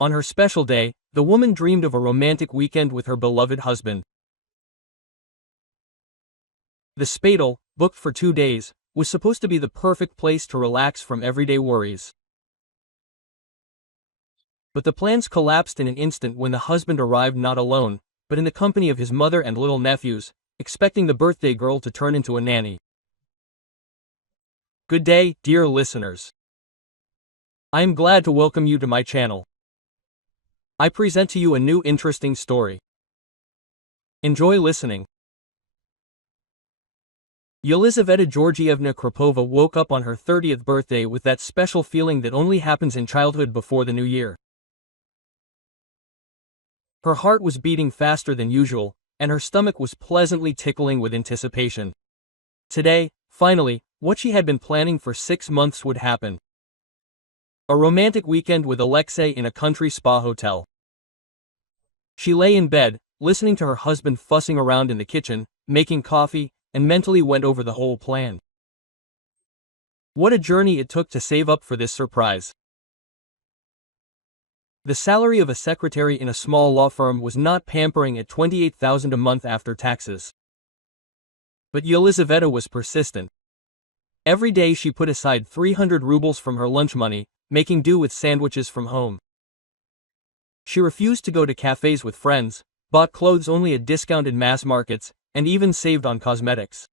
On her special day, the woman dreamed of a romantic weekend with her beloved husband. The Spadal, booked for 2 days, was supposed to be the perfect place to relax from everyday worries. But the plans collapsed in an instant when the husband arrived not alone, but in the company of his mother and little nephews, expecting the birthday girl to turn into a nanny. Good day, dear listeners. I am glad to welcome you to my channel. I present to you a new interesting story. Enjoy listening. Yelizaveta Georgievna Kropova woke up on her 30th birthday with that special feeling that only happens in childhood before the new year. Her heart was beating faster than usual, and her stomach was pleasantly tickling with anticipation. Today, finally, what she had been planning for 6 months would happen. A romantic weekend with Alexei in a country spa hotel. She lay in bed, listening to her husband fussing around in the kitchen, making coffee, and mentally went over the whole plan. What a journey it took to save up for this surprise. The salary of a secretary in a small law firm was not pampering at $28,000 a month after taxes. But Yelizaveta was persistent. Every day she put aside 300 rubles from her lunch money, making do with sandwiches from home. She refused to go to cafes with friends, bought clothes only at discounted mass markets, and even saved on cosmetics.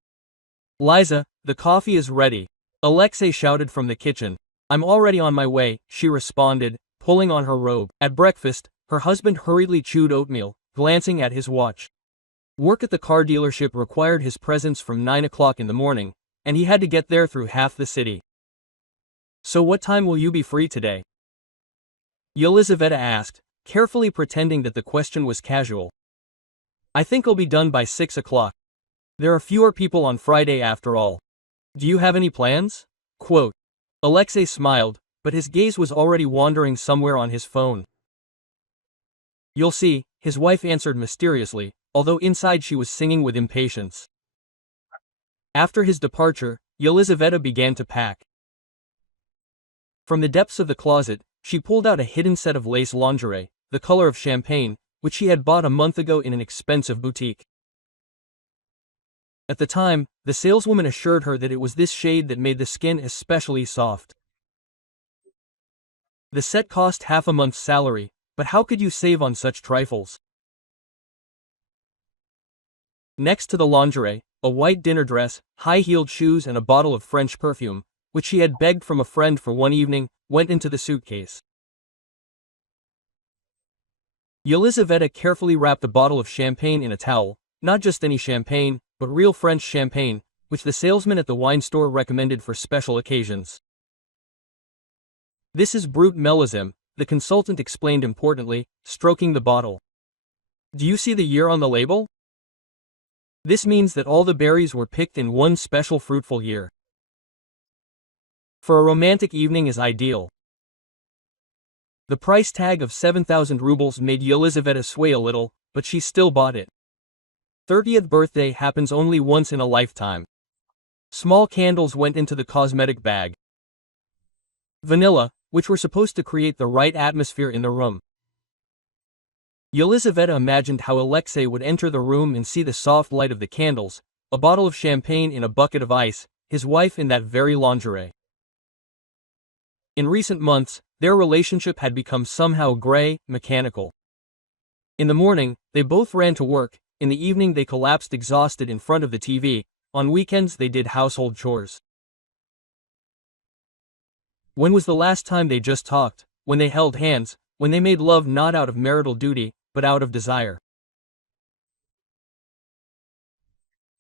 "Liza, the coffee is ready," Alexei shouted from the kitchen. "I'm already on my way," she responded, pulling on her robe. At breakfast, her husband hurriedly chewed oatmeal, glancing at his watch. Work at the car dealership required his presence from 9 o'clock in the morning, and he had to get there through half the city. "So what time will you be free today?" Yelizaveta asked, carefully pretending that the question was casual. "I think I'll be done by 6 o'clock. There are fewer people on Friday after all. Do you have any plans?" Quote. Alexei smiled, but his gaze was already wandering somewhere on his phone. "You'll see," his wife answered mysteriously, although inside she was singing with impatience. After his departure, Yelizaveta began to pack. From the depths of the closet, she pulled out a hidden set of lace lingerie, the color of champagne, which she had bought a month ago in an expensive boutique. At the time, the saleswoman assured her that it was this shade that made the skin especially soft. The set cost half a month's salary, but how could you save on such trifles? Next to the lingerie, a white dinner dress, high-heeled shoes and a bottle of French perfume, which she had begged from a friend for one evening, went into the suitcase. Yelizaveta carefully wrapped the bottle of champagne in a towel, not just any champagne, but real French champagne, which the salesman at the wine store recommended for special occasions. "This is Brut Millésime," the consultant explained importantly, stroking the bottle. "Do you see the year on the label? This means that all the berries were picked in one special fruitful year. For a romantic evening is ideal." The price tag of 7,000 rubles made Yelizaveta sway a little, but she still bought it. 30th birthday happens only once in a lifetime. Small candles went into the cosmetic bag. Vanilla, which were supposed to create the right atmosphere in the room. Yelizaveta imagined how Alexei would enter the room and see the soft light of the candles, a bottle of champagne in a bucket of ice, his wife in that very lingerie. In recent months, their relationship had become somehow gray, mechanical. In the morning, they both ran to work, in the evening they collapsed exhausted in front of the TV, on weekends they did household chores. When was the last time they just talked, when they held hands, when they made love not out of marital duty, but out of desire?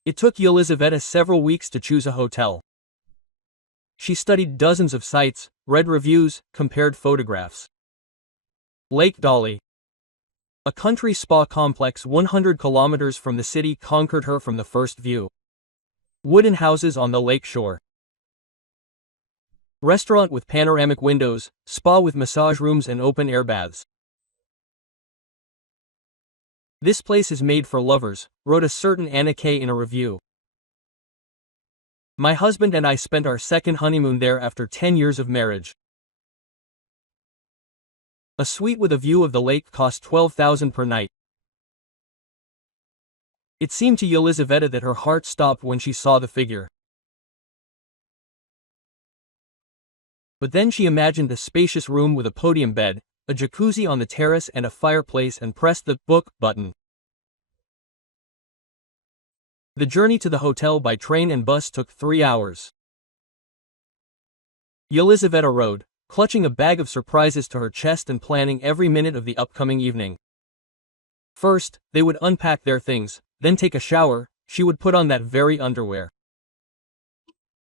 It took Yelizaveta several weeks to choose a hotel. She studied dozens of sites, read reviews, compared photographs. Lake Dolly, a country spa complex 100 kilometers from the city, conquered her from the first view. Wooden houses on the lake shore. Restaurant with panoramic windows, spa with massage rooms and open-air baths. "This place is made for lovers," wrote a certain Anna K. in a review. "My husband and I spent our second honeymoon there after 10 years of marriage. A suite with a view of the lake cost 12,000 per night. It seemed to Yelizaveta that her heart stopped when she saw the figure. But then she imagined a spacious room with a podium bed, a jacuzzi on the terrace and a fireplace, and pressed the book button. The journey to the hotel by train and bus took 3 hours. Yelizaveta rode, clutching a bag of surprises to her chest and planning every minute of the upcoming evening. First, they would unpack their things, then take a shower. She would put on that very underwear.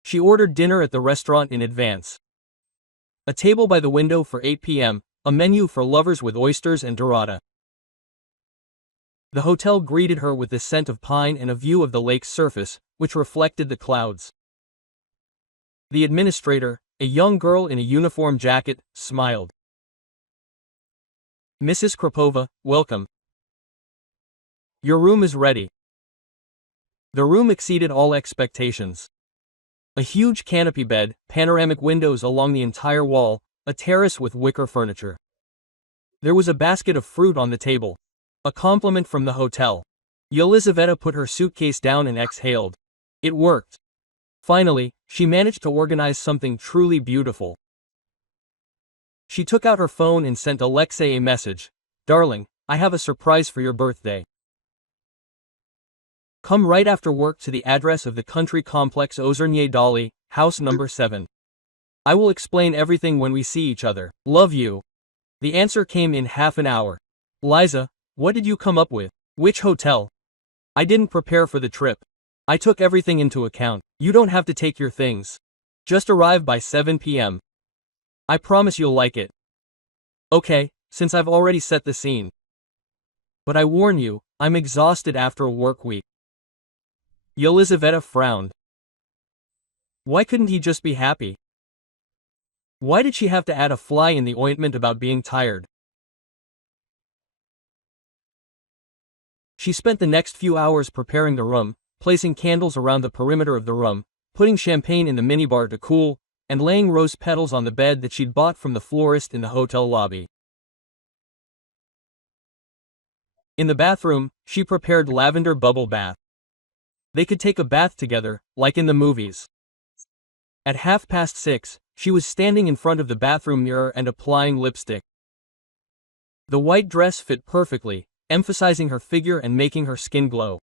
She ordered dinner at the restaurant in advance. A table by the window for 8 p.m., a menu for lovers with oysters and dorada. The hotel greeted her with the scent of pine and a view of the lake's surface, which reflected the clouds. The administrator, a young girl in a uniform jacket, smiled. "Mrs. Kropova, welcome. Your room is ready." The room exceeded all expectations. A huge canopy bed, panoramic windows along the entire wall, a terrace with wicker furniture. There was a basket of fruit on the table. A compliment from the hotel. Yelizaveta put her suitcase down and exhaled. It worked. Finally, she managed to organize something truly beautiful. She took out her phone and sent Alexei a message. "Darling, I have a surprise for your birthday. Come right after work to the address of the country complex Ozernye Dali, house number 7. I will explain everything when we see each other. Love you." The answer came in half an hour. "Liza, what did you come up with? Which hotel?" "I didn't prepare for the trip. I took everything into account. You don't have to take your things. Just arrive by 7 p.m. I promise you'll like it." "Okay, since I've already set the scene. But I warn you, I'm exhausted after a work week." Yelizaveta frowned. Why couldn't he just be happy? Why did she have to add a fly in the ointment about being tired? She spent the next few hours preparing the room, placing candles around the perimeter of the room, putting champagne in the minibar to cool, and laying rose petals on the bed that she'd bought from the florist in the hotel lobby. In the bathroom, she prepared lavender bubble bath. They could take a bath together, like in the movies. At 6:30, she was standing in front of the bathroom mirror and applying lipstick. The white dress fit perfectly, emphasizing her figure and making her skin glow.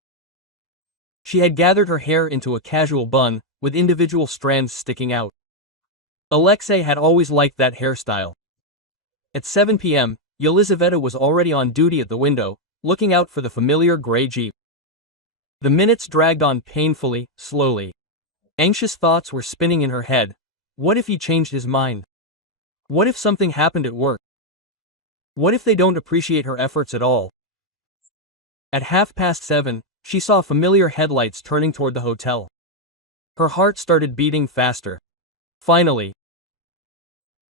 She had gathered her hair into a casual bun, with individual strands sticking out. Alexei had always liked that hairstyle. At 7 p.m., Yelizaveta was already on duty at the window, looking out for the familiar gray Jeep. The minutes dragged on painfully, slowly. Anxious thoughts were spinning in her head. What if he changed his mind? What if something happened at work? What if they don't appreciate her efforts at all? At 7:30, she saw familiar headlights turning toward the hotel. Her heart started beating faster. Finally,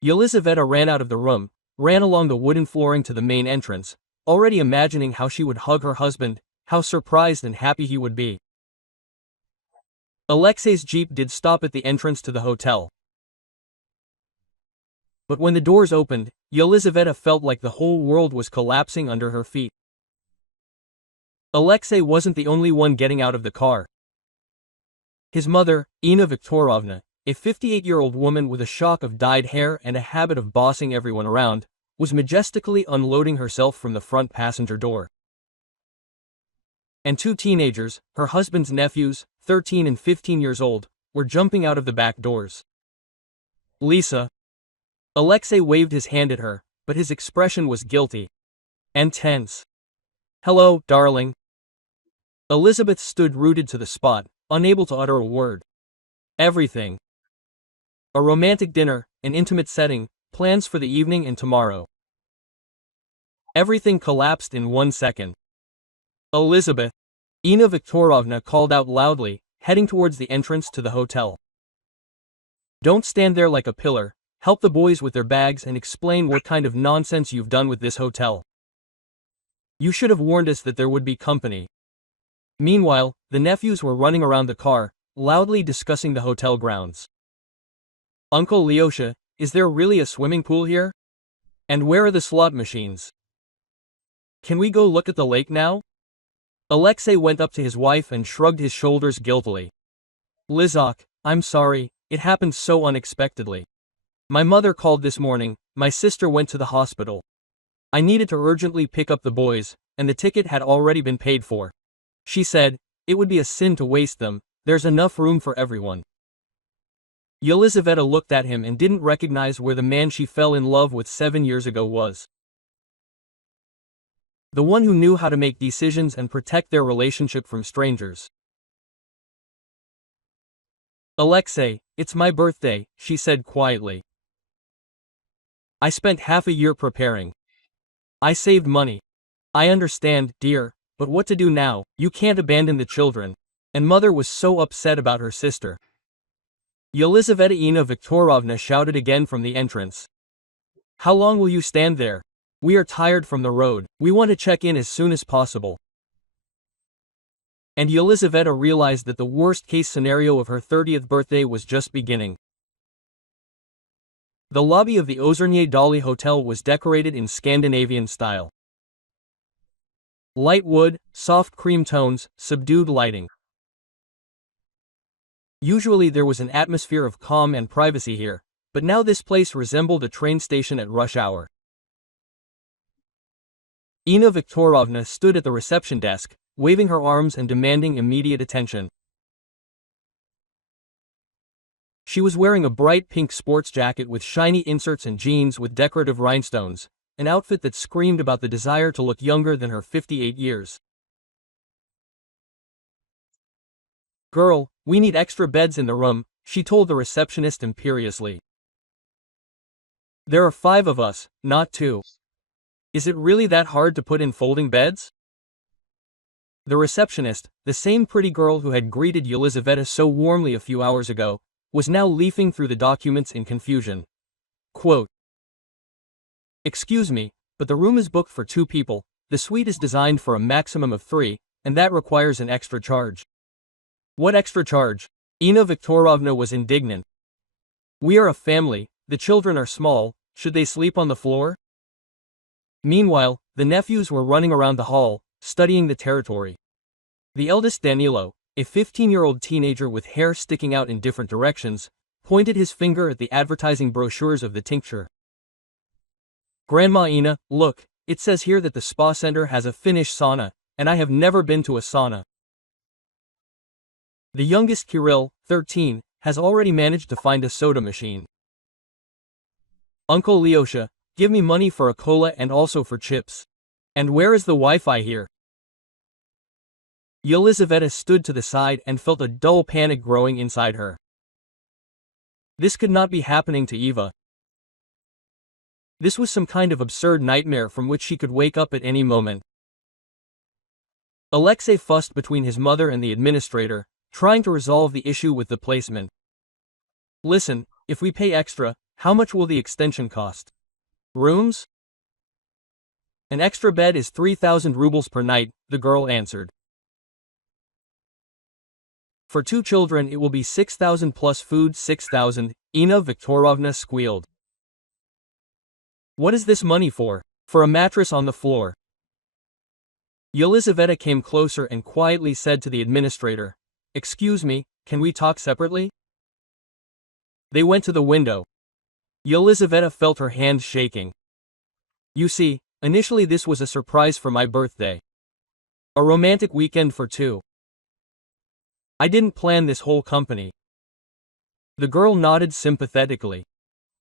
Yelizaveta ran out of the room, ran along the wooden flooring to the main entrance, already imagining how she would hug her husband, how surprised and happy he would be. Alexei's Jeep did stop at the entrance to the hotel. But when the doors opened, Yelizaveta felt like the whole world was collapsing under her feet. Alexei wasn't the only one getting out of the car. His mother, Inna Viktorovna, a 58-year-old woman with a shock of dyed hair and a habit of bossing everyone around, was majestically unloading herself from the front passenger door. And 2 teenagers, her husband's nephews, 13 and 15 years old, were jumping out of the back doors. "Lisa." Alexei waved his hand at her, but his expression was guilty and tense. "Hello, darling." Elizabeth stood rooted to the spot, unable to utter a word. Everything. A romantic dinner, an intimate setting, plans for the evening and tomorrow. Everything collapsed in 1 second. "Elizabeth," Inna Viktorovna called out loudly, heading towards the entrance to the hotel. "Don't stand there like a pillar, help the boys with their bags and explain what kind of nonsense you've done with this hotel. You should have warned us that there would be company." Meanwhile, the nephews were running around the car, loudly discussing the hotel grounds. "Uncle Lyosha, is there really a swimming pool here? And where are the slot machines? Can we go look at the lake now? Alexei went up to his wife and shrugged his shoulders guiltily. Lizak, I'm sorry, it happened so unexpectedly. My mother called this morning, my sister went to the hospital. I needed to urgently pick up the boys, and the ticket had already been paid for. She said, it would be a sin to waste them, there's enough room for everyone. Yelizaveta looked at him and didn't recognize where the man she fell in love with 7 years ago was. The one who knew how to make decisions and protect their relationship from strangers. Alexei, it's my birthday, she said quietly. I spent half a year preparing. I saved money. I understand, dear, but what to do now? You can't abandon the children. And mother was so upset about her sister. Yelizaveta Viktorovna shouted again from the entrance. How long will you stand there? We are tired from the road, we want to check in as soon as possible. And Yelizaveta realized that the worst-case scenario of her 30th birthday was just beginning. The lobby of the Ozernye Dali Hotel was decorated in Scandinavian style. Light wood, soft cream tones, subdued lighting. Usually there was an atmosphere of calm and privacy here, but now this place resembled a train station at rush hour. Ina Viktorovna stood at the reception desk, waving her arms and demanding immediate attention. She was wearing a bright pink sports jacket with shiny inserts and jeans with decorative rhinestones, an outfit that screamed about the desire to look younger than her 58 years. Girl, we need extra beds in the room, she told the receptionist imperiously. There are 5 of us, not 2. Is it really that hard to put in folding beds? The receptionist, the same pretty girl who had greeted Yelizaveta so warmly a few hours ago, was now leafing through the documents in confusion. Quote, excuse me, but the room is booked for 2 people, the suite is designed for a maximum of 3, and that requires an extra charge. What extra charge? Ina Viktorovna was indignant. We are a family, the children are small, should they sleep on the floor? Meanwhile, the nephews were running around the hall, studying the territory. The eldest Danilo, a 15-year-old teenager with hair sticking out in different directions, pointed his finger at the advertising brochures of the tincture. Grandma Ina, look, it says here that the spa center has a Finnish sauna, and I have never been to a sauna. The youngest Kirill, 13, has already managed to find a soda machine. Uncle Lyosha, give me money for a cola and also for chips. And where is the Wi-Fi here? Yelizaveta stood to the side and felt a dull panic growing inside her. This could not be happening to Eva. This was some kind of absurd nightmare from which she could wake up at any moment. Alexei fussed between his mother and the administrator, trying to resolve the issue with the placement. Listen, if we pay extra, how much will the extension cost? Rooms? An extra bed is 3,000 rubles per night, the girl answered. For 2 children it will be 6,000 plus food 6,000, Ina Viktorovna squealed. What is this money for? For a mattress on the floor. Yelizaveta came closer and quietly said to the administrator, excuse me, can we talk separately? They went to the window. Yelizaveta felt her hand shaking. You see, initially this was a surprise for my birthday. A romantic weekend for 2. I didn't plan this whole company. The girl nodded sympathetically.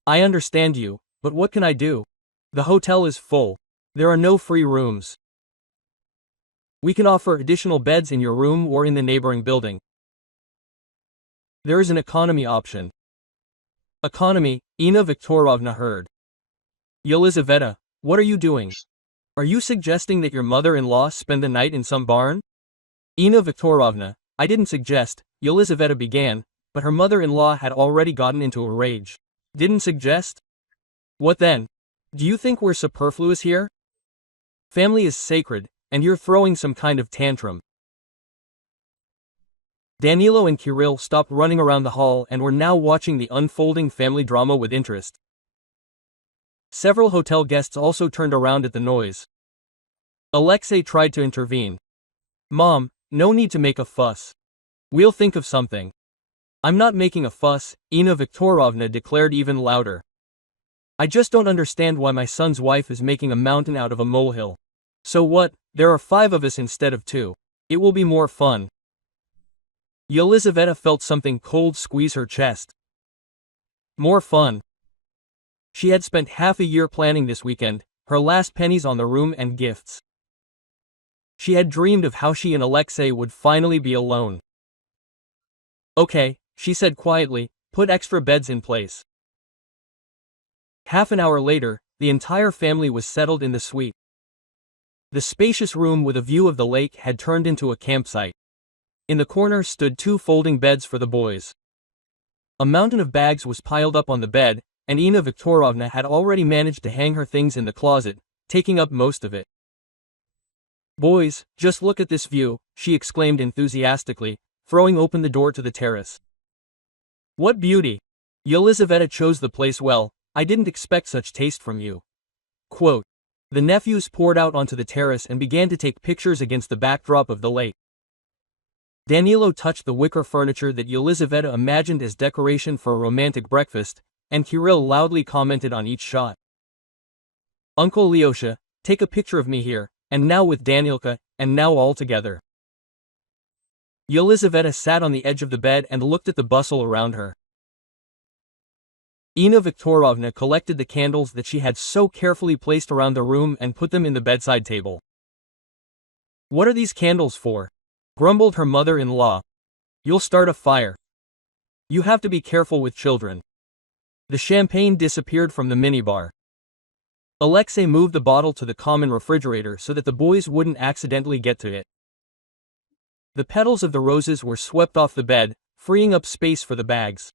I understand you, but what can I do? The hotel is full. There are no free rooms. We can offer additional beds in your room or in the neighboring building. There is an economy option. Economy, Ina Viktorovna heard. Yelizaveta, what are you doing? Are you suggesting that your mother-in-law spend the night in some barn? Ina Viktorovna, I didn't suggest, Yelizaveta began, but her mother-in-law had already gotten into a rage. Didn't suggest? What then? Do you think we're superfluous here? Family is sacred, and you're throwing some kind of tantrum. Danilo and Kirill stopped running around the hall and were now watching the unfolding family drama with interest. Several hotel guests also turned around at the noise. Alexei tried to intervene. "Mom, no need to make a fuss. We'll think of something." "I'm not making a fuss," Inna Viktorovna declared even louder. "I just don't understand why my son's wife is making a mountain out of a molehill. So what, there are 5 of us instead of 2. It will be more fun." Yelizaveta felt something cold squeeze her chest. More fun. She had spent half a year planning this weekend, her last pennies on the room and gifts. She had dreamed of how she and Alexei would finally be alone. "Okay," she said quietly, "put extra beds in place." Half an hour later, the entire family was settled in the suite. The spacious room with a view of the lake had turned into a campsite. In the corner stood 2 folding beds for the boys. A mountain of bags was piled up on the bed, and Inna Viktorovna had already managed to hang her things in the closet, taking up most of it. "Boys, just look at this view," she exclaimed enthusiastically, throwing open the door to the terrace. "What beauty! Yelizaveta chose the place well. I didn't expect such taste from you." Quote. The nephews poured out onto the terrace and began to take pictures against the backdrop of the lake. Danilo touched the wicker furniture that Yelizaveta imagined as decoration for a romantic breakfast, and Kirill loudly commented on each shot. "Uncle Lyosha, take a picture of me here, and now with Danielka, and now all together." Yelizaveta sat on the edge of the bed and looked at the bustle around her. Inna Viktorovna collected the candles that she had so carefully placed around the room and put them in the bedside table. "What are these candles for?" grumbled her mother-in-law. "You'll start a fire. You have to be careful with children." The champagne disappeared from the minibar. Alexei moved the bottle to the common refrigerator so that the boys wouldn't accidentally get to it. The petals of the roses were swept off the bed, freeing up space for the bags.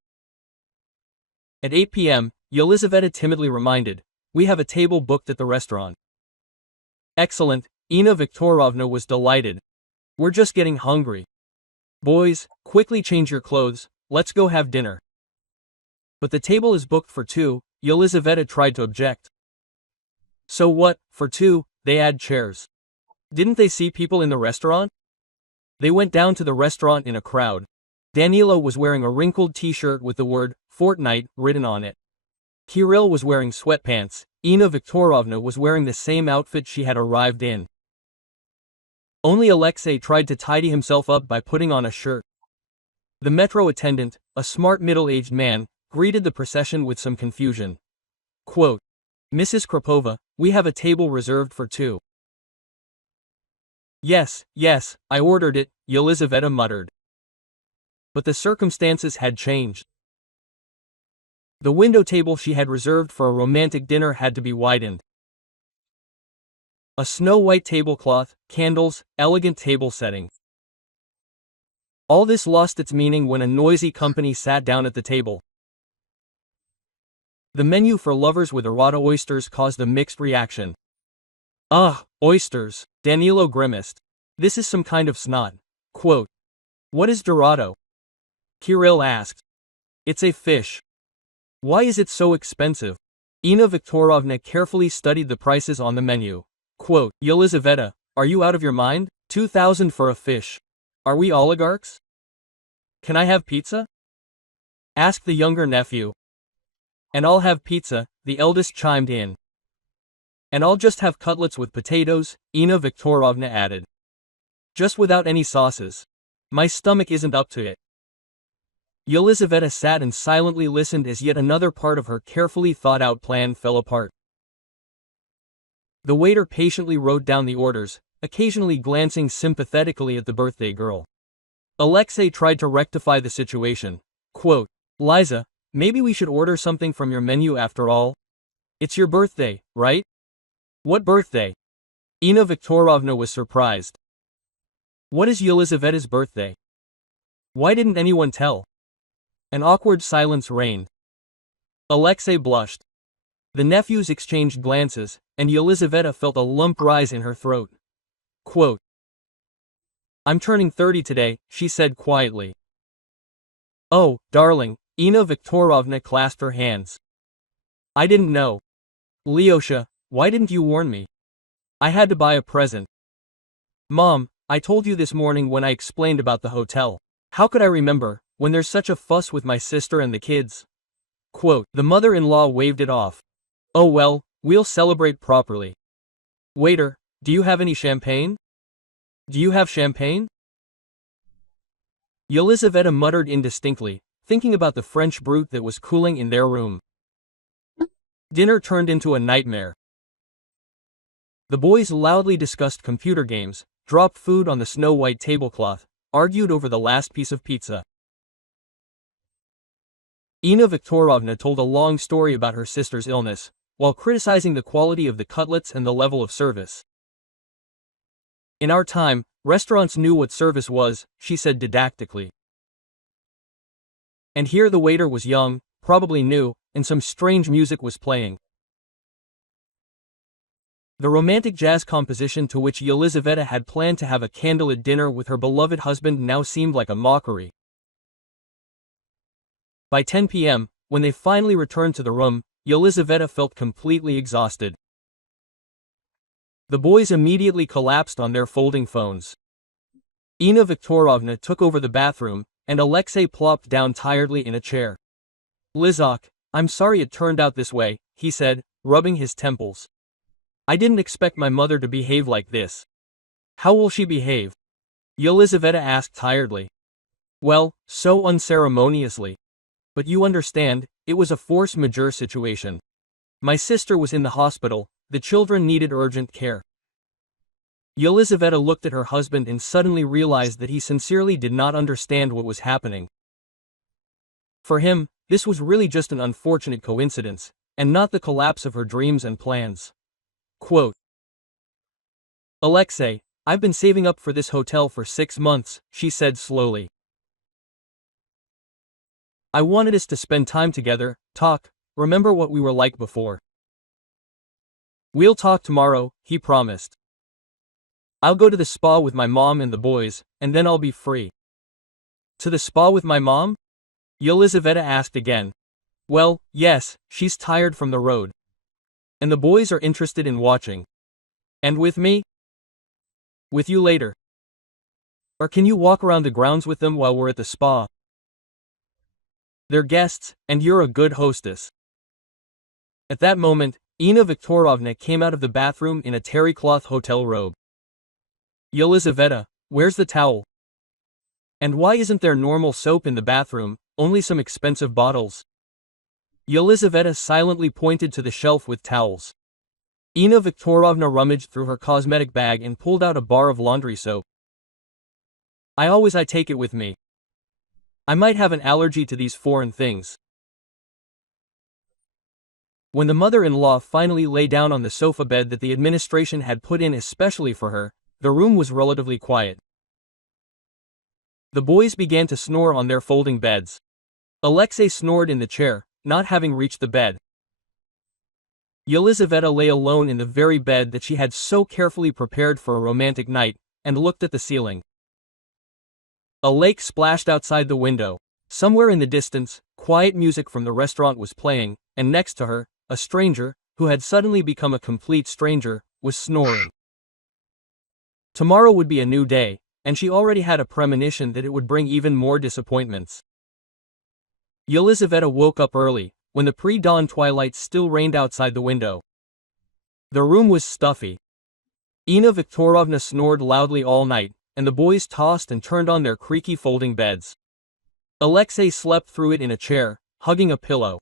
At 8 p.m., Yelizaveta timidly reminded, "We have a table booked at the restaurant." "Excellent," Inna Viktorovna was delighted. "We're just getting hungry. Boys, quickly change your clothes, let's go have dinner." "But the table is booked for 2, Yelizaveta tried to object. "So what, for 2, they add chairs. Didn't they see people in the restaurant?" They went down to the restaurant in a crowd. Danilo was wearing a wrinkled t-shirt with the word, "Fortnite," written on it. Kirill was wearing sweatpants. Inna Viktorovna was wearing the same outfit she had arrived in. Only Alexei tried to tidy himself up by putting on a shirt. The metro attendant, a smart middle-aged man, greeted the procession with some confusion. Quote, "Mrs. Kropova, we have a table reserved for 2. Yes, I ordered it," Yelizaveta muttered. But the circumstances had changed. The window table she had reserved for a romantic dinner had to be widened. A snow-white tablecloth, candles, elegant table setting. All this lost its meaning when a noisy company sat down at the table. The menu for lovers with Rada oysters caused a mixed reaction. "Ugh, oysters," Danilo grimaced. "This is some kind of snot." Quote, "What is Dorado?" Kirill asked. "It's a fish." "Why is it so expensive?" Inna Viktorovna carefully studied the prices on the menu. Quote, "Yelizaveta, are you out of your mind? 2,000 for a fish. Are we oligarchs?" "Can I have pizza?" asked the younger nephew. "And I'll have pizza," the eldest chimed in. "And I'll just have cutlets with potatoes," Inna Viktorovna added. "Just without any sauces. My stomach isn't up to it." Yelizaveta sat and silently listened as yet another part of her carefully thought-out plan fell apart. The waiter patiently wrote down the orders, occasionally glancing sympathetically at the birthday girl. Alexei tried to rectify the situation. Quote, "Liza, maybe we should order something from your menu after all. It's your birthday, right?" "What birthday?" Inna Viktorovna was surprised. "What is Yelizaveta's birthday? Why didn't anyone tell?" An awkward silence reigned. Alexei blushed. The nephews exchanged glances, and Yelizaveta felt a lump rise in her throat. Quote, "I'm turning 30 today," she said quietly. "Oh, darling," Inna Viktorovna clasped her hands. "I didn't know." Leosha, why didn't you warn me? I had to buy a present. Mom, I told you this morning when I explained about the hotel. How could I remember, when there's such a fuss with my sister and the kids? Quote, the mother-in-law waved it off. Oh well, we'll celebrate properly. Waiter, do you have any champagne? Do you have champagne? Yelizaveta muttered indistinctly, thinking about the French brute that was cooling in their room. Dinner turned into a nightmare. The boys loudly discussed computer games, dropped food on the snow-white tablecloth, argued over the last piece of pizza. Ina Viktorovna told a long story about her sister's illness, while criticizing the quality of the cutlets and the level of service. In our time, restaurants knew what service was, she said didactically. And here the waiter was young, probably new, and some strange music was playing. The romantic jazz composition to which Yelizaveta had planned to have a candlelit dinner with her beloved husband now seemed like a mockery. By 10 p.m., when they finally returned to the room, Yelizaveta felt completely exhausted. The boys immediately collapsed on their folding phones. Ina Viktorovna took over the bathroom, and Alexei plopped down tiredly in a chair. Lizak, I'm sorry it turned out this way, he said, rubbing his temples. I didn't expect my mother to behave like this. How will she behave? Yelizaveta asked tiredly. Well, so unceremoniously. But you understand, it was a force majeure situation. My sister was in the hospital, the children needed urgent care. Yelizaveta looked at her husband and suddenly realized that he sincerely did not understand what was happening. For him, this was really just an unfortunate coincidence, and not the collapse of her dreams and plans. Quote, Alexei, I've been saving up for this hotel for 6 months, she said slowly. I wanted us to spend time together, talk, remember what we were like before. We'll talk tomorrow, he promised. I'll go to the spa with my mom and the boys, and then I'll be free. To the spa with my mom? Yelizaveta asked again. Well, yes, she's tired from the road. And the boys are interested in watching. And with me? With you later. Or can you walk around the grounds with them while we're at the spa? They're guests, and you're a good hostess. At that moment, Ina Viktorovna came out of the bathroom in a terry-cloth hotel robe. Yelizaveta, where's the towel? And why isn't there normal soap in the bathroom, only some expensive bottles? Yelizaveta silently pointed to the shelf with towels. Ina Viktorovna rummaged through her cosmetic bag and pulled out a bar of laundry soap. I take it with me. I might have an allergy to these foreign things. When the mother-in-law finally lay down on the sofa bed that the administration had put in especially for her, the room was relatively quiet. The boys began to snore on their folding beds. Alexei snored in the chair, not having reached the bed. Yelizaveta lay alone in the very bed that she had so carefully prepared for a romantic night, and looked at the ceiling. A lake splashed outside the window. Somewhere in the distance, quiet music from the restaurant was playing, and next to her, a stranger, who had suddenly become a complete stranger, was snoring. Tomorrow would be a new day, and she already had a premonition that it would bring even more disappointments. Yelizaveta woke up early, when the pre-dawn twilight still reigned outside the window. The room was stuffy. Ina Viktorovna snored loudly all night, and the boys tossed and turned on their creaky folding beds. Alexei slept through it in a chair, hugging a pillow.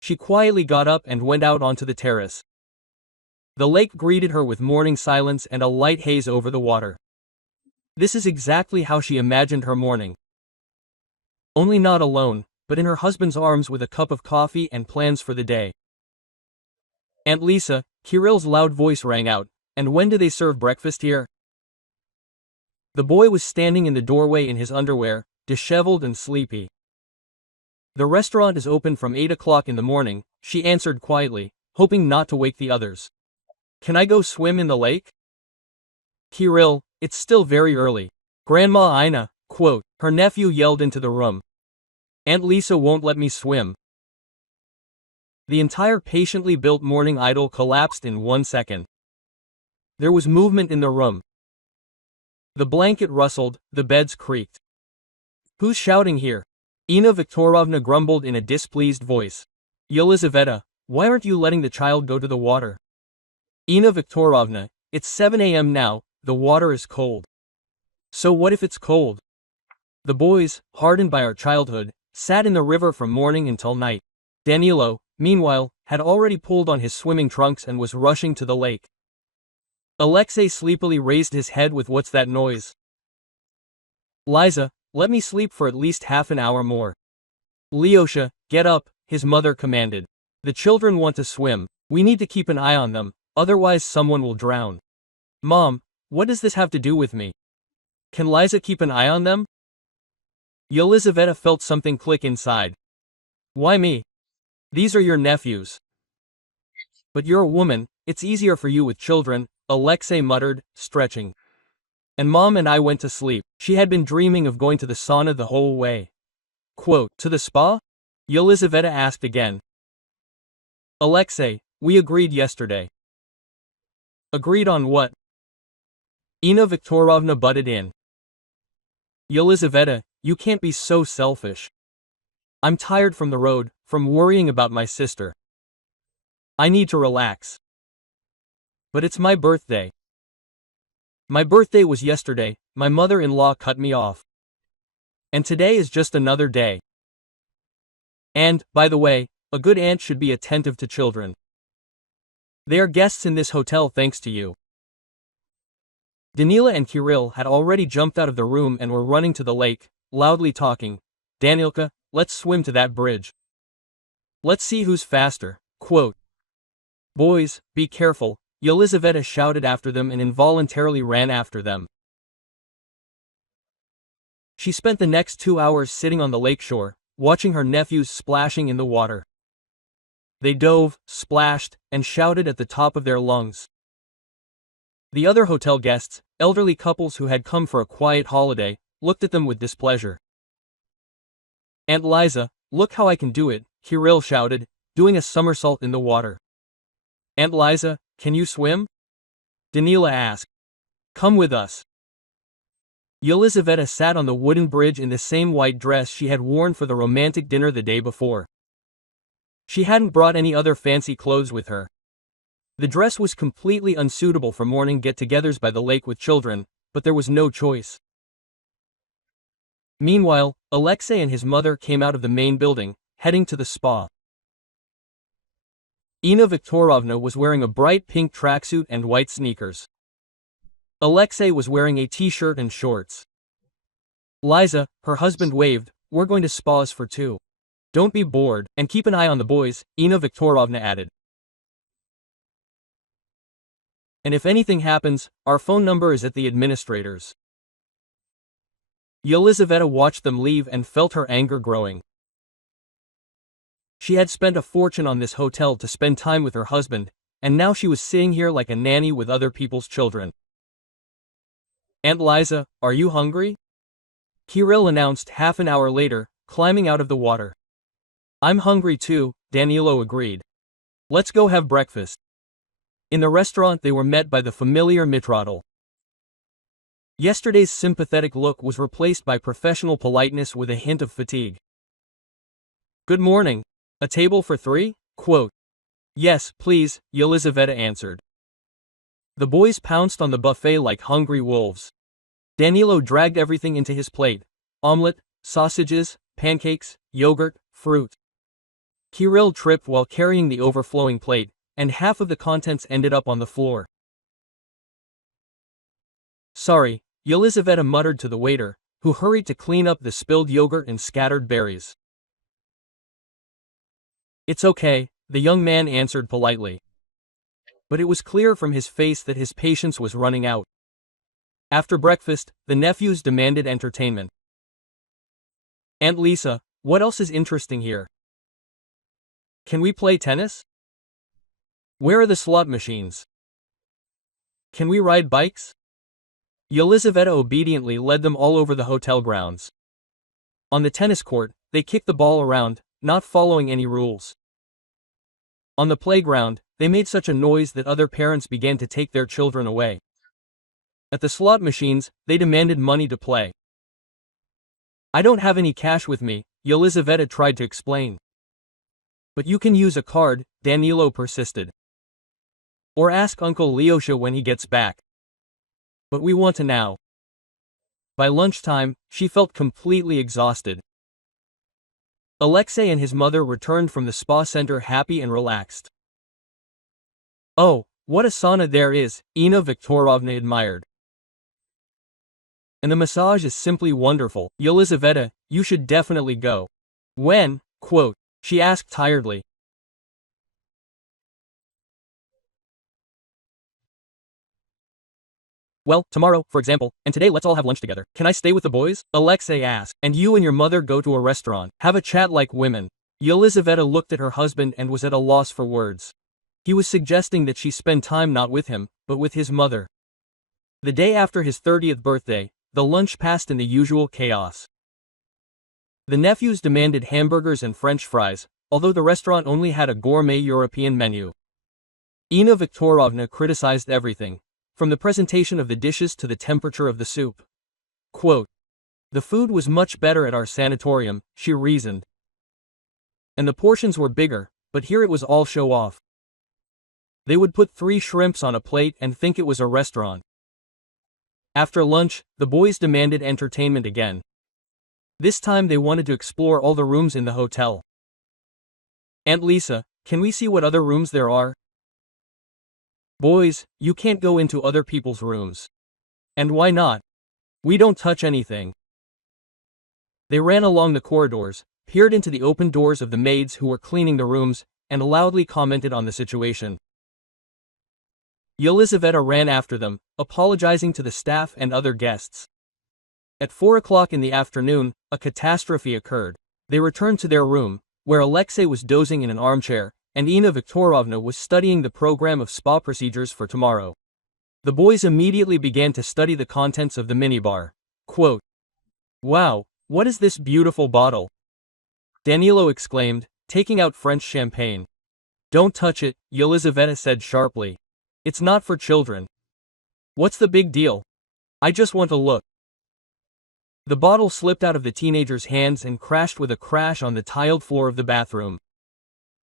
She quietly got up and went out onto the terrace. The lake greeted her with morning silence and a light haze over the water. This is exactly how she imagined her morning. Only not alone, but in her husband's arms with a cup of coffee and plans for the day. Aunt Lisa, Kirill's loud voice rang out, and when do they serve breakfast here? The boy was standing in the doorway in his underwear, disheveled and sleepy. The restaurant is open from 8 o'clock in the morning, she answered quietly, hoping not to wake the others. Can I go swim in the lake? Kirill, it's still very early. Grandma Ina, quote, her nephew yelled into the room. Aunt Lisa won't let me swim. The entire patiently built morning idol collapsed in 1 second. There was movement in the room. The blanket rustled, the beds creaked. "Who's shouting here?" Ina Viktorovna grumbled in a displeased voice. "Yelizaveta, why aren't you letting the child go to the water?" "Ina Viktorovna, it's 7 a.m. now, the water is cold." "So what if it's cold?" The boys, hardened by our childhood, sat in the river from morning until night. Danilo, meanwhile, had already pulled on his swimming trunks and was rushing to the lake. Alexei sleepily raised his head with "What's that noise?" "Liza, let me sleep for at least half an hour more." "Lyosha, get up," his mother commanded. "The children want to swim, we need to keep an eye on them, otherwise someone will drown." "Mom, what does this have to do with me? Can Liza keep an eye on them?" Yelizaveta felt something click inside. "Why me? These are your nephews." "But you're a woman, it's easier for you with children," Alexei muttered, stretching. "And Mom and I went to sleep." She had been dreaming of going to the sauna the whole way. Quote, "To the spa?" Yelizaveta asked again. "Alexei, we agreed yesterday." "Agreed on what?" Ina Viktorovna butted in. "Yelizaveta, you can't be so selfish. I'm tired from the road, from worrying about my sister. I need to relax." "But it's my birthday." "My birthday was yesterday, my mother-in-law cut me off. And today is just another day. And, by the way, a good aunt should be attentive to children. They are guests in this hotel thanks to you." Danila and Kirill had already jumped out of the room and were running to the lake, loudly talking. "Danilka, let's swim to that bridge. Let's see who's faster." Quote. "Boys, be careful," Yelizaveta shouted after them and involuntarily ran after them. She spent the next 2 hours sitting on the lakeshore, watching her nephews splashing in the water. They dove, splashed, and shouted at the top of their lungs. The other hotel guests, elderly couples who had come for a quiet holiday, looked at them with displeasure. "Aunt Liza, look how I can do it," Kirill shouted, doing a somersault in the water. "Aunt Liza, can you swim?" Danila asked. "Come with us." Yelizaveta sat on the wooden bridge in the same white dress she had worn for the romantic dinner the day before. She hadn't brought any other fancy clothes with her. The dress was completely unsuitable for morning get-togethers by the lake with children, but there was no choice. Meanwhile, Alexei and his mother came out of the main building, heading to the spa. Ina Viktorovna was wearing a bright pink tracksuit and white sneakers. Alexei was wearing a t-shirt and shorts. "Liza," her husband waved, "we're going to spas for two. Don't be bored, and keep an eye on the boys," Ina Viktorovna added. "And if anything happens, our phone number is at the administrator's." Yelizaveta watched them leave and felt her anger growing. She had spent a fortune on this hotel to spend time with her husband, and now she was sitting here like a nanny with other people's children. "Aunt Liza, are you hungry?" Kirill announced half an hour later, climbing out of the water. "I'm hungry too," Danilo agreed. "Let's go have breakfast." In the restaurant they were met by the familiar Mitradl. Yesterday's sympathetic look was replaced by professional politeness with a hint of fatigue. "Good morning. A table for three?" Quote. "Yes, please," Yelizaveta answered. The boys pounced on the buffet like hungry wolves. Danilo dragged everything into his plate: omelette, sausages, pancakes, yogurt, fruit. Kirill tripped while carrying the overflowing plate, and half of the contents ended up on the floor. "Sorry," Yelizaveta muttered to the waiter, who hurried to clean up the spilled yogurt and scattered berries. "It's okay," the young man answered politely. But it was clear from his face that his patience was running out. After breakfast, the nephews demanded entertainment. "Aunt Lisa, what else is interesting here? Can we play tennis? Where are the slot machines? Can we ride bikes?" Yelizaveta obediently led them all over the hotel grounds. On the tennis court, they kicked the ball around, not following any rules. On the playground, they made such a noise that other parents began to take their children away. At the slot machines, they demanded money to play. I don't have any cash with me, Yelizaveta tried to explain. But you can use a card, Danilo persisted. Or ask Uncle Lyosha when he gets back. But we want to now. By lunchtime, she felt completely exhausted. Alexei and his mother returned from the spa center happy and relaxed. Oh, what a sauna there is, Ina Viktorovna admired. And the massage is simply wonderful, Yelizaveta, you should definitely go. When, quote, she asked tiredly. Well, tomorrow, for example, and today let's all have lunch together. Can I stay with the boys? Alexei asked. And you and your mother go to a restaurant, have a chat like women. Yelizaveta looked at her husband and was at a loss for words. He was suggesting that she spend time not with him, but with his mother. The day after his 30th birthday, the lunch passed in the usual chaos. The nephews demanded hamburgers and French fries, although the restaurant only had a gourmet European menu. Ina Viktorovna criticized everything, from the presentation of the dishes to the temperature of the soup. Quote, the food was much better at our sanatorium, she reasoned. And the portions were bigger, but here it was all show off. They would put 3 shrimps on a plate and think it was a restaurant. After lunch, the boys demanded entertainment again. This time they wanted to explore all the rooms in the hotel. Aunt Lisa, can we see what other rooms there are? Boys, you can't go into other people's rooms. And why not? We don't touch anything. They ran along the corridors, peered into the open doors of the maids who were cleaning the rooms, and loudly commented on the situation. Yelizaveta ran after them, apologizing to the staff and other guests. At 4 o'clock in the afternoon, a catastrophe occurred. They returned to their room, where Alexei was dozing in an armchair, and Ina Viktorovna was studying the program of spa procedures for tomorrow. The boys immediately began to study the contents of the minibar. Quote, wow, what is this beautiful bottle? Danilo exclaimed, taking out French champagne. Don't touch it, Yelizaveta said sharply. It's not for children. What's the big deal? I just want to look. The bottle slipped out of the teenager's hands and crashed with a crash on the tiled floor of the bathroom.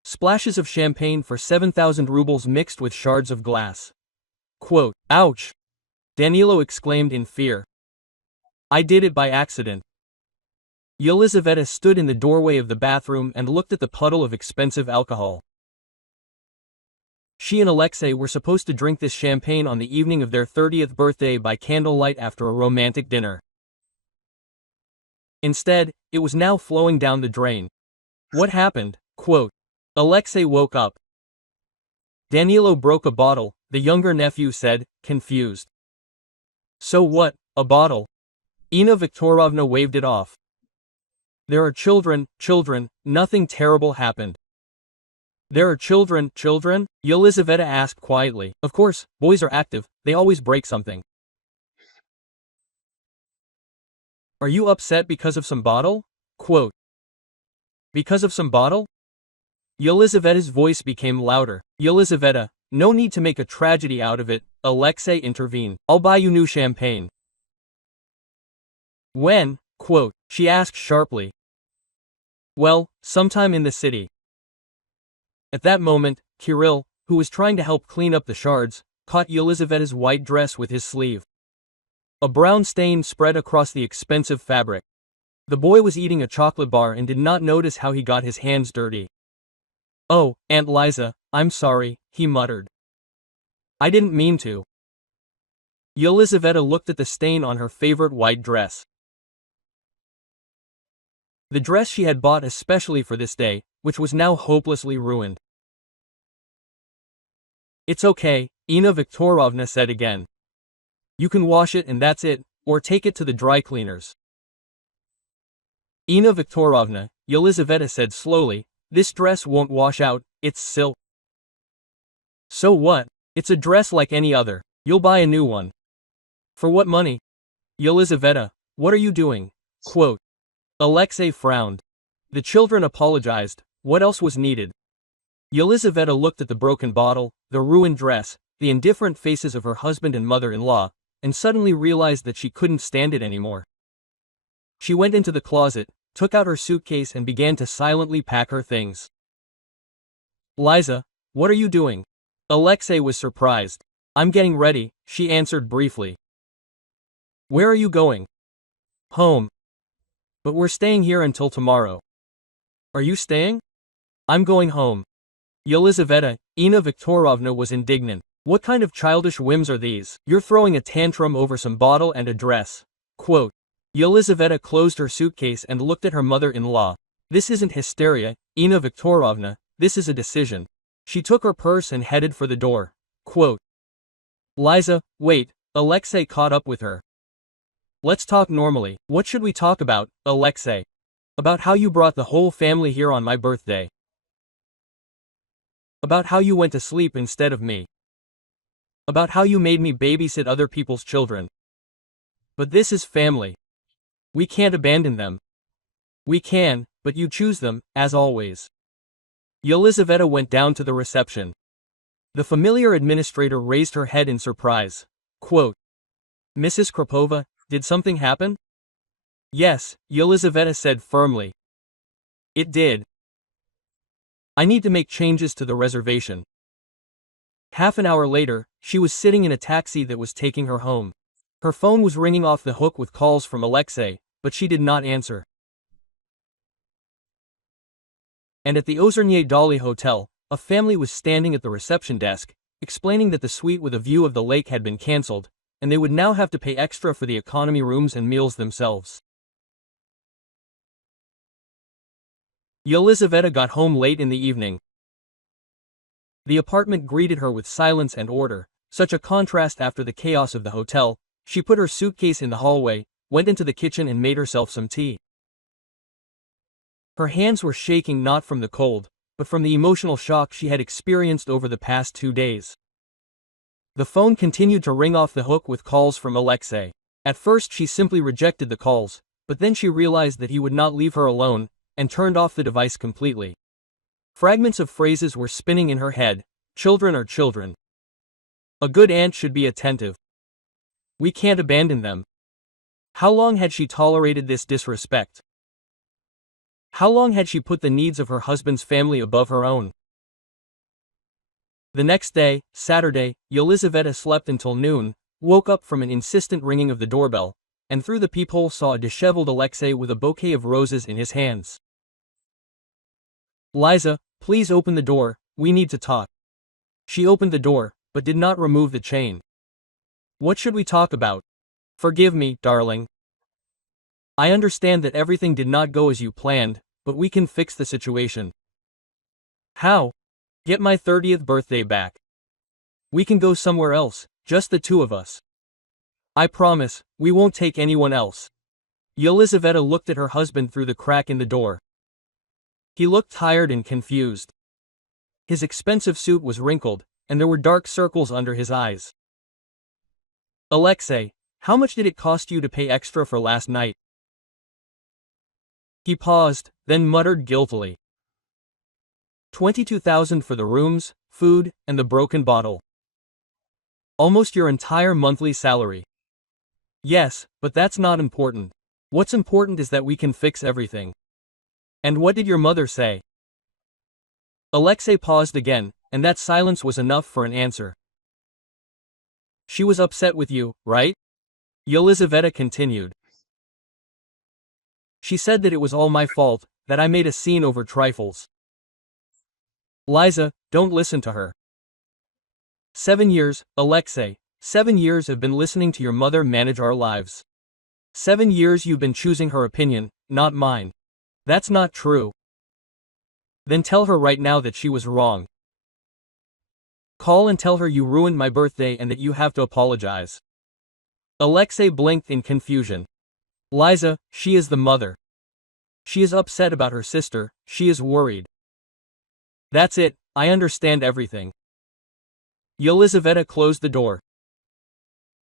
Splashes of champagne for 7,000 rubles mixed with shards of glass. Quote, ouch! Danilo exclaimed in fear. I did it by accident. Yelizaveta stood in the doorway of the bathroom and looked at the puddle of expensive alcohol. She and Alexei were supposed to drink this champagne on the evening of their 30th birthday by candlelight after a romantic dinner. Instead, it was now flowing down the drain. What happened? Quote, Alexei woke up. Danilo broke a bottle, the younger nephew said, confused. So what, a bottle? Ina Viktorovna waved it off. There are children, nothing terrible happened. There are children? Yelizaveta asked quietly. Of course, boys are active, they always break something. Are you upset because of some bottle? Quote, because of some bottle? Yelizaveta's voice became louder. Yelizaveta, no need to make a tragedy out of it, Alexei intervened. I'll buy you new champagne. When? Quote, she asked sharply. Well, sometime in the city. At that moment, Kirill, who was trying to help clean up the shards, caught Yelizaveta's white dress with his sleeve. A brown stain spread across the expensive fabric. The boy was eating a chocolate bar and did not notice how he got his hands dirty. Oh, Aunt Liza, I'm sorry, he muttered. I didn't mean to. Yelizaveta looked at the stain on her favorite white dress. The dress she had bought especially for this day, which was now hopelessly ruined. It's okay, Ina Viktorovna said again. You can wash it and that's it, or take it to the dry cleaners. Ina Viktorovna, Yelizaveta said slowly, this dress won't wash out, it's silk. So what? It's a dress like any other, you'll buy a new one. For what money? Yelizaveta, what are you doing? Quote. Alexei frowned. The children apologized, what else was needed? Yelizaveta looked at the broken bottle, the ruined dress, the indifferent faces of her husband and mother-in-law, and suddenly realized that she couldn't stand it anymore. She went into the closet, took out her suitcase and began to silently pack her things. "Liza, what are you doing?" Alexei was surprised. "I'm getting ready," she answered briefly. "Where are you going?" "Home." "But we're staying here until tomorrow." "Are you staying?" "I'm going home." Yelizaveta, Ina Viktorovna was indignant. "What kind of childish whims are these? You're throwing a tantrum over some bottle and a dress." Quote. Yelizaveta closed her suitcase and looked at her mother-in-law. "This isn't hysteria, Ina Viktorovna, this is a decision." She took her purse and headed for the door. Quote. "Liza, wait," Alexei caught up with her. "Let's talk normally." "What should we talk about, Alexei?" "About how you brought the whole family here on my birthday. About how you went to sleep instead of me. About how you made me babysit other people's children. But this is family. We can't abandon them." "We can, but you choose them, as always." Yelizaveta went down to the reception. The familiar administrator raised her head in surprise. Quote. "Mrs. Krapova, did something happen?" "Yes," Yelizaveta said firmly. "It did. I need to make changes to the reservation." Half an hour later, she was sitting in a taxi that was taking her home. Her phone was ringing off the hook with calls from Alexei, but she did not answer. And at the Ozerny Dali Hotel, a family was standing at the reception desk, explaining that the suite with a view of the lake had been cancelled, and they would now have to pay extra for the economy rooms and meals themselves. Yelizaveta got home late in the evening. The apartment greeted her with silence and order, such a contrast after the chaos of the hotel. She put her suitcase in the hallway, went into the kitchen and made herself some tea. Her hands were shaking not from the cold, but from the emotional shock she had experienced over the past 2 days. The phone continued to ring off the hook with calls from Alexei. At first she simply rejected the calls, but then she realized that he would not leave her alone, and turned off the device completely. Fragments of phrases were spinning in her head. "Children are children. A good aunt should be attentive. We can't abandon them." How long had she tolerated this disrespect? How long had she put the needs of her husband's family above her own? The next day, Saturday, Yelizaveta slept until noon, woke up from an insistent ringing of the doorbell, and through the peephole saw a disheveled Alexei with a bouquet of roses in his hands. "Liza, please open the door, we need to talk." She opened the door, but did not remove the chain. "What should we talk about?" "Forgive me, darling. I understand that everything did not go as you planned, but we can fix the situation." "How?" "Get my 30th birthday back. We can go somewhere else, just the two of us. I promise, we won't take anyone else." Yelizaveta looked at her husband through the crack in the door. He looked tired and confused. His expensive suit was wrinkled, and there were dark circles under his eyes. "Alexei, how much did it cost you to pay extra for last night?" He paused, then muttered guiltily. 22,000 for the rooms, food, and the broken bottle. Almost your entire monthly salary." "Yes, but that's not important. What's important is that we can fix everything." "And what did your mother say?" Alexei paused again, and that silence was enough for an answer. "She was upset with you, right?" Yelizaveta continued. "She said that it was all my fault, that I made a scene over trifles." "Liza, don't listen to her. 7 years, Alexei, 7 years have been listening to your mother manage our lives. 7 years you've been choosing her opinion, not mine. That's not true. Then tell her right now that she was wrong. Call and tell her you ruined my birthday and that you have to apologize." Alexei blinked in confusion. "Liza, she is the mother. She is upset about her sister, she is worried." "That's it, I understand everything." Yelizaveta closed the door.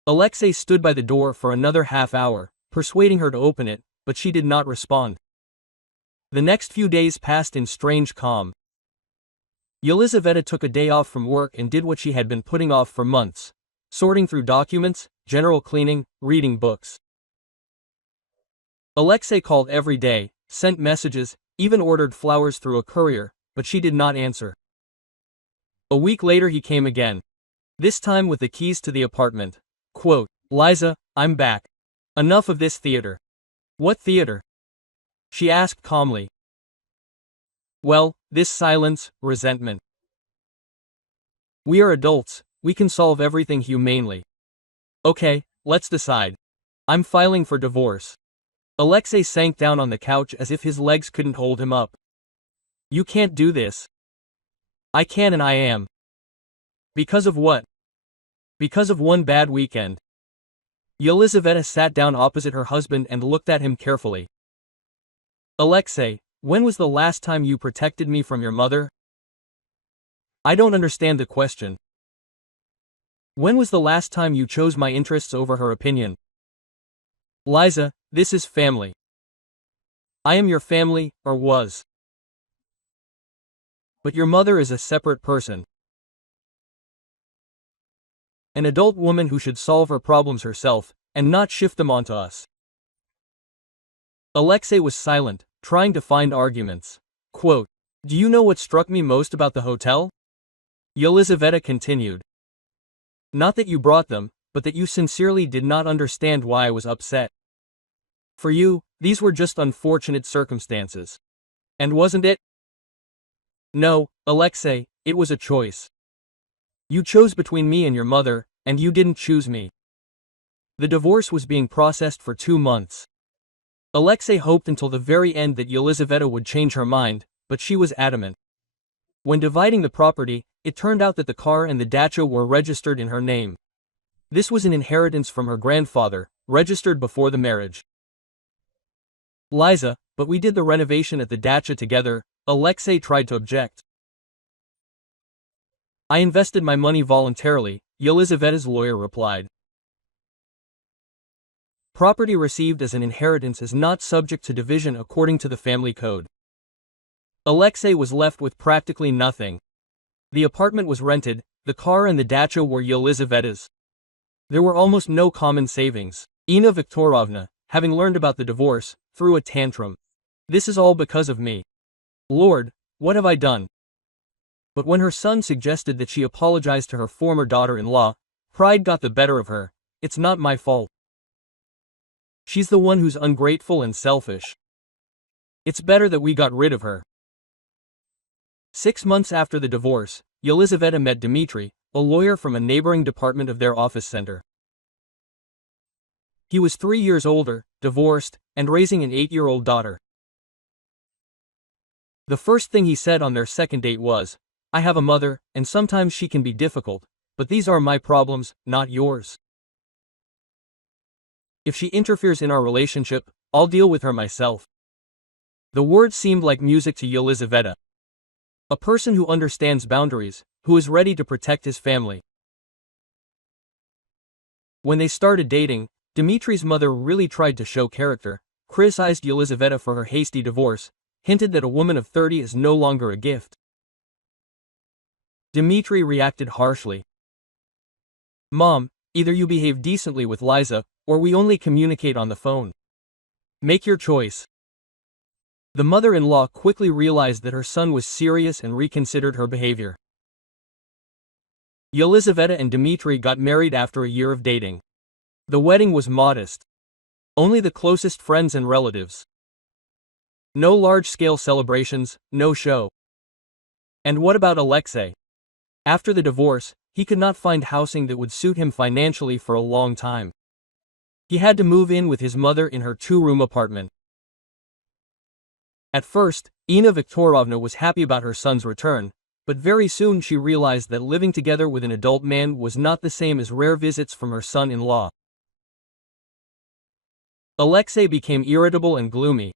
Alexei stood by the door for another half hour, persuading her to open it, but she did not respond. The next few days passed in strange calm. Yelizaveta took a day off from work and did what she had been putting off for months: sorting through documents, general cleaning, reading books. Alexei called every day, sent messages, even ordered flowers through a courier, but she did not answer. A week later he came again. This time with the keys to the apartment. Quote, "Liza, I'm back. Enough of this theater." "What theater?" she asked calmly. "Well, this silence, resentment. We are adults, we can solve everything humanely. Okay, let's decide. I'm filing for divorce." Alexei sank down on the couch as if his legs couldn't hold him up. "You can't do this." "I can and I am." "Because of what?" "Because of one bad weekend." Yelizaveta sat down opposite her husband and looked at him carefully. "Alexei, when was the last time you protected me from your mother?" "I don't understand the question." "When was the last time you chose my interests over her opinion?" "Liza, this is family. I am your family, or was. But your mother is a separate person. An adult woman who should solve her problems herself, and not shift them onto us." Alexei was silent, trying to find arguments. Quote, "Do you know what struck me most about the hotel?" Yelizaveta continued. "Not that you brought them, but that you sincerely did not understand why I was upset. For you, these were just unfortunate circumstances. And wasn't it?" "No, Alexei, it was a choice. You chose between me and your mother, and you didn't choose me." The divorce was being processed for 2 months. Alexei hoped until the very end that Yelizaveta would change her mind, but she was adamant. When dividing the property, it turned out that the car and the dacha were registered in her name. This was an inheritance from her grandfather, registered before the marriage. "Liza, but we did the renovation at the dacha together," Alexei tried to object. "I invested my money voluntarily," Yelizaveta's lawyer replied. Property received as an inheritance is not subject to division according to the family code. Alexei was left with practically nothing. The apartment was rented, the car and the dacha were Yelizaveta's. There were almost no common savings. Inna Viktorovna, having learned about the divorce, threw a tantrum. "This is all because of me. Lord, what have I done?" But when her son suggested that she apologize to her former daughter-in-law, pride got the better of her. "It's not my fault. She's the one who's ungrateful and selfish. It's better that we got rid of her." 6 months after the divorce, Yelizaveta met Dmitry, a lawyer from a neighboring department of their office center. He was 3 years older, divorced, and raising an 8-year-old daughter. The first thing he said on their second date was, "I have a mother, and sometimes she can be difficult, but these are my problems, not yours. If she interferes in our relationship, I'll deal with her myself." The words seemed like music to Yelizaveta. A person who understands boundaries, who is ready to protect his family. When they started dating, Dmitry's mother really tried to show character, criticized Yelizaveta for her hasty divorce, hinted that a woman of 30 is no longer a gift. Dmitry reacted harshly. "Mom, either you behave decently with Liza, or we only communicate on the phone. Make your choice." The mother-in-law quickly realized that her son was serious and reconsidered her behavior. Yelizaveta and Dmitry got married after a year of dating. The wedding was modest. Only the closest friends and relatives. No large-scale celebrations, no show. And what about Alexei? After the divorce, he could not find housing that would suit him financially for a long time. He had to move in with his mother in her 2-room apartment. At first, Inna Viktorovna was happy about her son's return, but very soon she realized that living together with an adult man was not the same as rare visits from her son-in-law. Alexei became irritable and gloomy.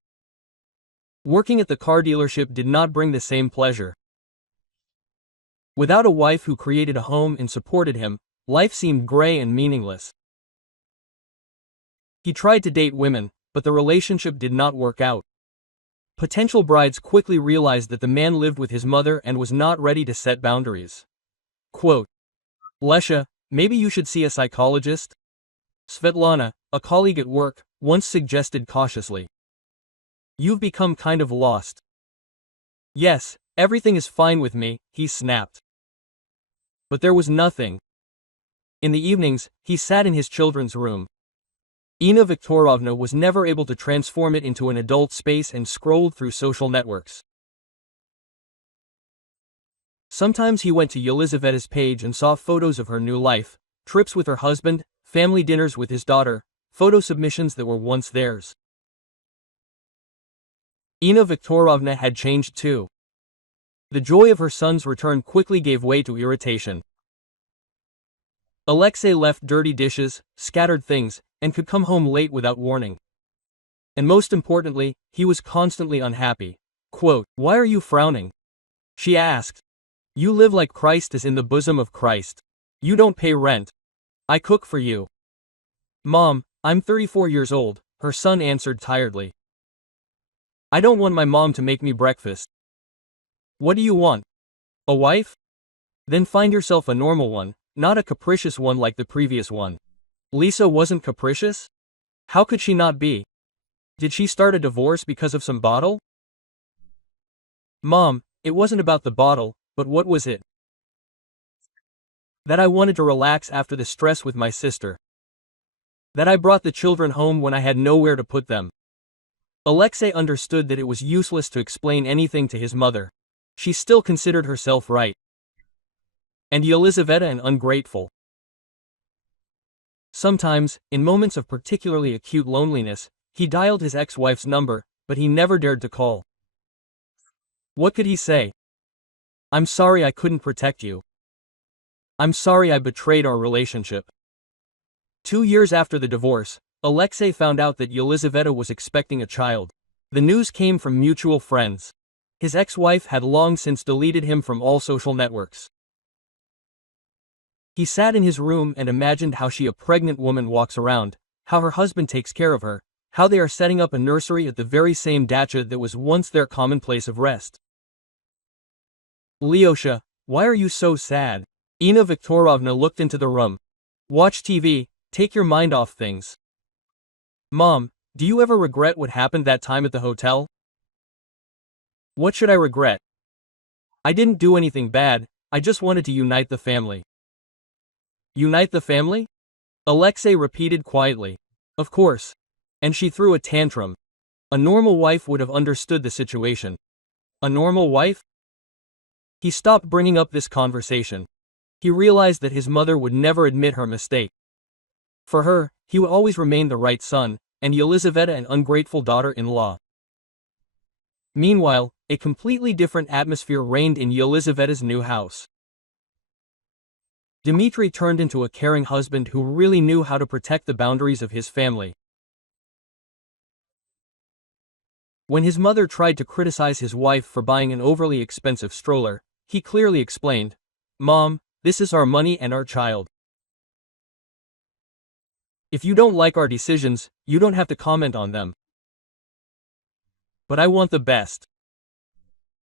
Working at the car dealership did not bring the same pleasure. Without a wife who created a home and supported him, life seemed gray and meaningless. He tried to date women, but the relationship did not work out. Potential brides quickly realized that the man lived with his mother and was not ready to set boundaries. Quote, Lesha, maybe you should see a psychologist? Svetlana, a colleague at work, once suggested cautiously. You've become kind of lost. Yes, everything is fine with me, he snapped. But there was nothing. In the evenings, he sat in his children's room. Ina Viktorovna was never able to transform it into an adult space and scrolled through social networks. Sometimes he went to Yelizaveta's page and saw photos of her new life, trips with her husband, family dinners with his daughter, photo submissions that were once theirs. Ina Viktorovna had changed too. The joy of her son's return quickly gave way to irritation. Alexei left dirty dishes, scattered things, and could come home late without warning. And most importantly, he was constantly unhappy. Quote, Why are you frowning? She asked. You live like Christ is in the bosom of Christ. You don't pay rent. I cook for you. Mom, I'm 34 years old, her son answered tiredly. I don't want my mom to make me breakfast. What do you want? A wife? Then find yourself a normal one, not a capricious one like the previous one. Lisa wasn't capricious? How could she not be? Did she start a divorce because of some bottle? Mom, it wasn't about the bottle, but what was it? That I wanted to relax after the stress with my sister. That I brought the children home when I had nowhere to put them. Alexei understood that it was useless to explain anything to his mother. She still considered herself right. And Yelizaveta an ungrateful. Sometimes, in moments of particularly acute loneliness, he dialed his ex-wife's number, but he never dared to call. What could he say? I'm sorry I couldn't protect you. I'm sorry I betrayed our relationship. 2 years after the divorce, Alexei found out that Yelizaveta was expecting a child. The news came from mutual friends. His ex-wife had long since deleted him from all social networks. He sat in his room and imagined how a pregnant woman walks around, how her husband takes care of her, how they are setting up a nursery at the very same dacha that was once their common place of rest. Lyosha, why are you so sad? Ina Viktorovna looked into the room. Watch TV, take your mind off things. Mom, do you ever regret what happened that time at the hotel? What should I regret? I didn't do anything bad, I just wanted to unite the family. Unite the family? Alexei repeated quietly. Of course. And she threw a tantrum. A normal wife would have understood the situation. A normal wife? He stopped bringing up this conversation. He realized that his mother would never admit her mistake. For her, he would always remain the right son, and Yelizaveta an ungrateful daughter-in-law. Meanwhile, a completely different atmosphere reigned in Yelizaveta's new house. Dmitry turned into a caring husband who really knew how to protect the boundaries of his family. When his mother tried to criticize his wife for buying an overly expensive stroller, he clearly explained, Mom, this is our money and our child. If you don't like our decisions, you don't have to comment on them. But I want the best.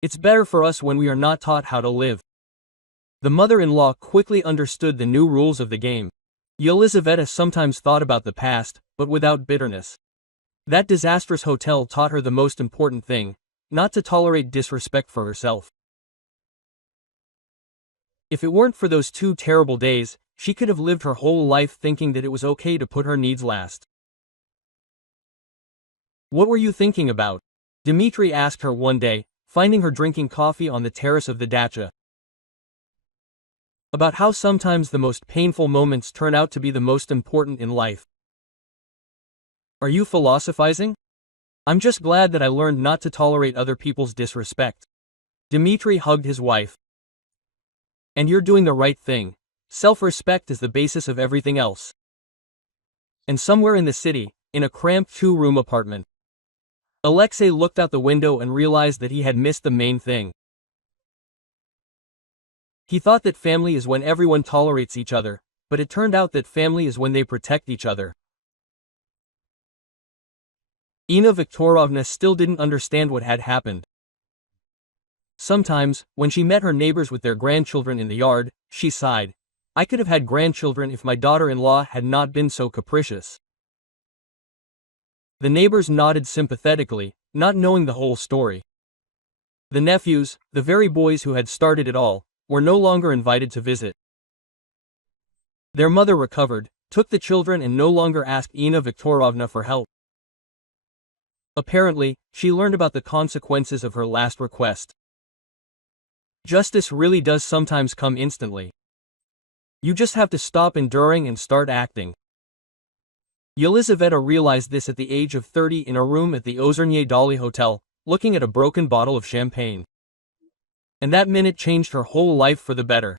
It's better for us when we are not taught how to live. The mother-in-law quickly understood the new rules of the game. Yelizaveta sometimes thought about the past, but without bitterness. That disastrous hotel taught her the most important thing, not to tolerate disrespect for herself. If it weren't for those 2 terrible days, she could have lived her whole life thinking that it was okay to put her needs last. What were you thinking about? Dmitry asked her one day, finding her drinking coffee on the terrace of the dacha. About how sometimes the most painful moments turn out to be the most important in life. Are you philosophizing? I'm just glad that I learned not to tolerate other people's disrespect. Dmitry hugged his wife. And you're doing the right thing. Self-respect is the basis of everything else. And somewhere in the city, in a cramped 2-room apartment, Alexei looked out the window and realized that he had missed the main thing. He thought that family is when everyone tolerates each other, but it turned out that family is when they protect each other. Ina Viktorovna still didn't understand what had happened. Sometimes, when she met her neighbors with their grandchildren in the yard, she sighed. I could have had grandchildren if my daughter-in-law had not been so capricious. The neighbors nodded sympathetically, not knowing the whole story. The nephews, the very boys who had started it all, were no longer invited to visit. Their mother recovered, took the children and no longer asked Ina Viktorovna for help. Apparently, she learned about the consequences of her last request. Justice really does sometimes come instantly. You just have to stop enduring and start acting. Yelizaveta realized this at the age of 30 in a room at the Ozerny Dali Hotel, looking at a broken bottle of champagne. And that minute changed her whole life for the better.